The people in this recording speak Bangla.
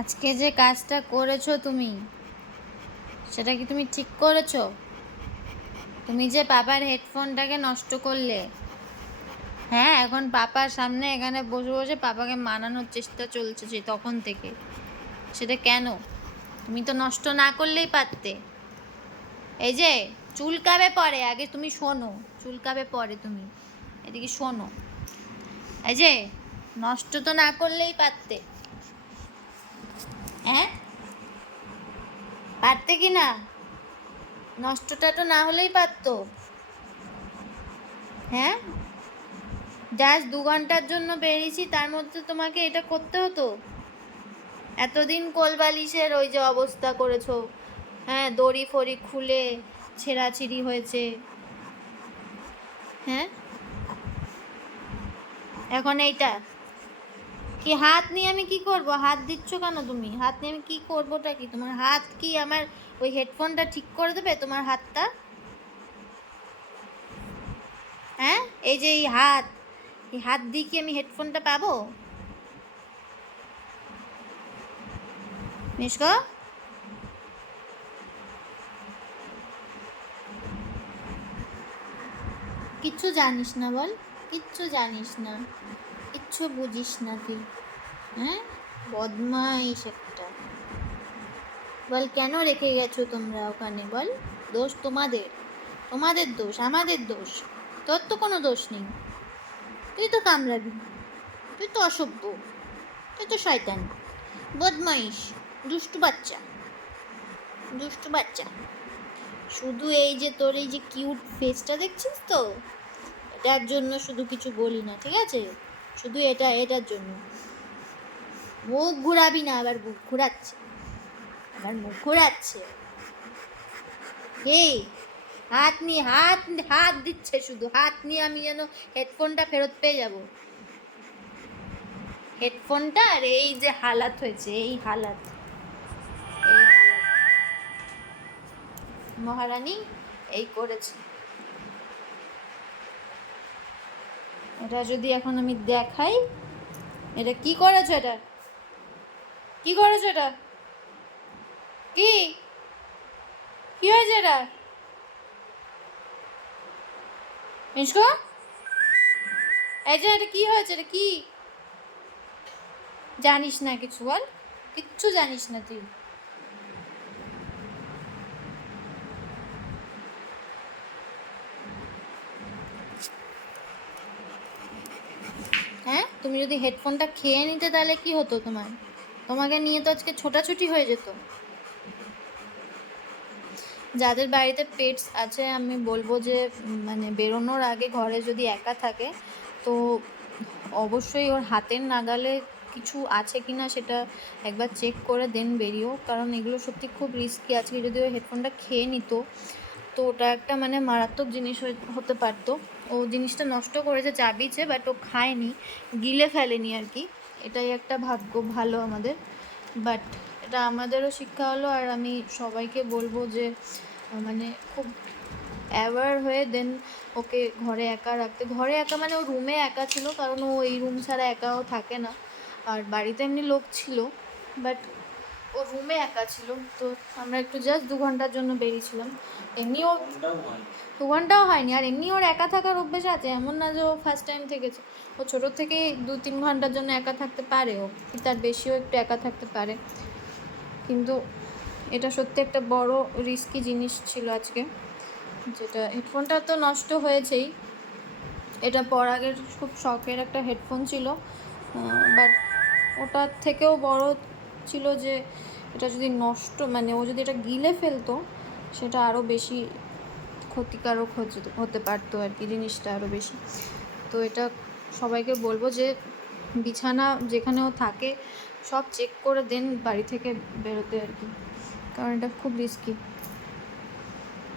আজকে যে কাজটা করেছো তুমি, সেটা কি তুমি ঠিক করেছো? তুমি যে পাপার হেডফোনটাকে নষ্ট করলে। হ্যাঁ, এখন পাপার সামনে এখানে বসে বসে পাপাকে মানানোর চেষ্টা চলছে যে তখন থেকে। সেটা কেন? তুমি তো নষ্ট না করলেই পারতে। এই যে চুলকাবে পরে, আগে তুমি শোনো। চুলকাবে পরে, তুমি এদিকে শোনো। এই যে নষ্ট তো না করলেই পারতে। হ্যাঁ, পারতে কি না? নষ্টটা তো না হলেই পারতো। হ্যাঁ, জাস্ট 2 ঘন্টার জন্য বেরিয়েছি, তার মধ্যে তোমাকে এটা করতে হতো? এতদিন কোলবালিশের ওই যে অবস্থা করেছো, হ্যাঁ, দড়ি ফড়ি খুলে ছেঁড়াছিড়ি হয়েছে। হ্যাঁ, এখন এইটা কি? হাত নিয়ে আমি কি করব? হাত দিচ্ছ কেন তুমি? হাত নিয়ে আমি কি করবোটা কি? তোমার হাত কি আমার ওই হেডফোনটা ঠিক করে দেবে? তোমার হাতটা? হ্যাঁ, এই যে এই হাত, এই হাত দিয়ে কি আমি হেডফোনটা পাবো? মিশকো, কিচ্ছু জানিস না বল? কিচ্ছু জানিস না, কিচ্ছু বুঝিস না তুই। হ্যাঁ, বদমাইশ একটা। বল কেন রেখে গেছো তোমরা ওখানে? বল, দোষ তোমাদের। তোমাদের দোষ, আমাদের দোষ? তোর তো কোনো দোষ নেই। তুই তো কামড়াবি, তুই তো অসভ্য, তুই তো শয়তান, বদমাইশ, দুষ্টু বাচ্চা, দুষ্টু বাচ্চা। শুধু এই যে তোর এই যে কিউট ফেসটা দেখছিস তো, এটার জন্য শুধু কিছু বলি না, ঠিক আছে? শুধু এটার জন্য। মুখ ঘুরাবি না, আবার মুখ ঘুরাচ্ছে, আবার মুখ ঘুরাচ্ছে। এই হাত নিয়ে হাত হাত দিচ্ছে, শুধু হাত নিয়ে আমি যেন হেডফোনটা ফেরত পেয়ে যাব। হেডফোনটা আর এই যে হালাত হয়েছে, এই হালাত, এই হালাত মহারানী এই করেছে। এটা যদি এখন আমি দেখাই, এটা কি করেছো? এটা কি করেছো? এটা কি? কি হয়েছে এটা? মিশকো, এই যে এটা কি হয়েছে? এটা কি? জানিস না কিছু? বল, কিচ্ছু জানিস না তুই। হ্যাঁ, তুমি যদি হেডফোনটা খেয়ে নিতে তাহলে কি হতো তোমার? তোমাকে নিয়ে তো আজকে ছোটাছুটি হয়ে যেত। যাদের বাড়িতে পেটস আছে, আমি বলবো যে মানে বেরোনোর আগে ঘরে যদি একা থাকে তো অবশ্যই ওর হাতের নাগালে কিছু আছে কি না সেটা একবার চেক করে দেন বেরিয়েও, কারণ এগুলো সত্যি খুব রিস্কি। আজকে যদি ওই হেডফোনটা খেয়ে নিত তো ওটা একটা মানে মারাত্মক জিনিস হতে পারতো। ও জিনিসটা নষ্ট করেছে, চাবিছে, বাট ও খায়নি, গিলে ফেলেনি আর কি। এটাই একটা ভাগ্য ভালো আমাদের। বাট এটা আমাদেরও শিক্ষা হলো, আর আমি সবাইকে বলবো যে মানে খুব অ্যাওয়ার হয়ে দেন ওকে ঘরে একা রাখতে। ঘরে একা মানে ও রুমে একা ছিল, কারণ ও এই রুম ছাড়া একাও থাকে না। আর বাড়িতে এমনি লোক ছিল, বাট ও রুমে একা ছিল। তো আমরা একটু জাস্ট 2 ঘন্টার জন্য বেরিয়েছিলাম। এমনি ও 2 ঘন্টাও হয়নি, আর এমনি ওর একা থাকার অভ্যেস আছে, এমন না যে ও ফার্স্ট টাইম থেকেছে। ও ছোটোর থেকেই 2-3 ঘন্টার জন্য একা থাকতে পারে, ও তার বেশিও একটু একা থাকতে পারে। কিন্তু এটা সত্যি একটা বড় রিস্কি জিনিস ছিল আজকে, যেটা হেডফোনটা তো নষ্ট হয়েছেই। এটা পরাগের খুব শখের একটা হেডফোন ছিল, বাট ওটার থেকেও বড় ছিল যে এটা যদি নষ্ট মানে ও যদি এটা গিলে ফেলতো সেটা আরও বেশি ক্ষতিকারক হতে পারতো আর কি, জিনিসটা আরও বেশি। তো এটা সবাইকে বলবো যে বিছানা যেখানেও থাকে সব চেক করে দেন বাড়ি থেকে বেরোতে আর কি, কারণ এটা খুব রিস্কি।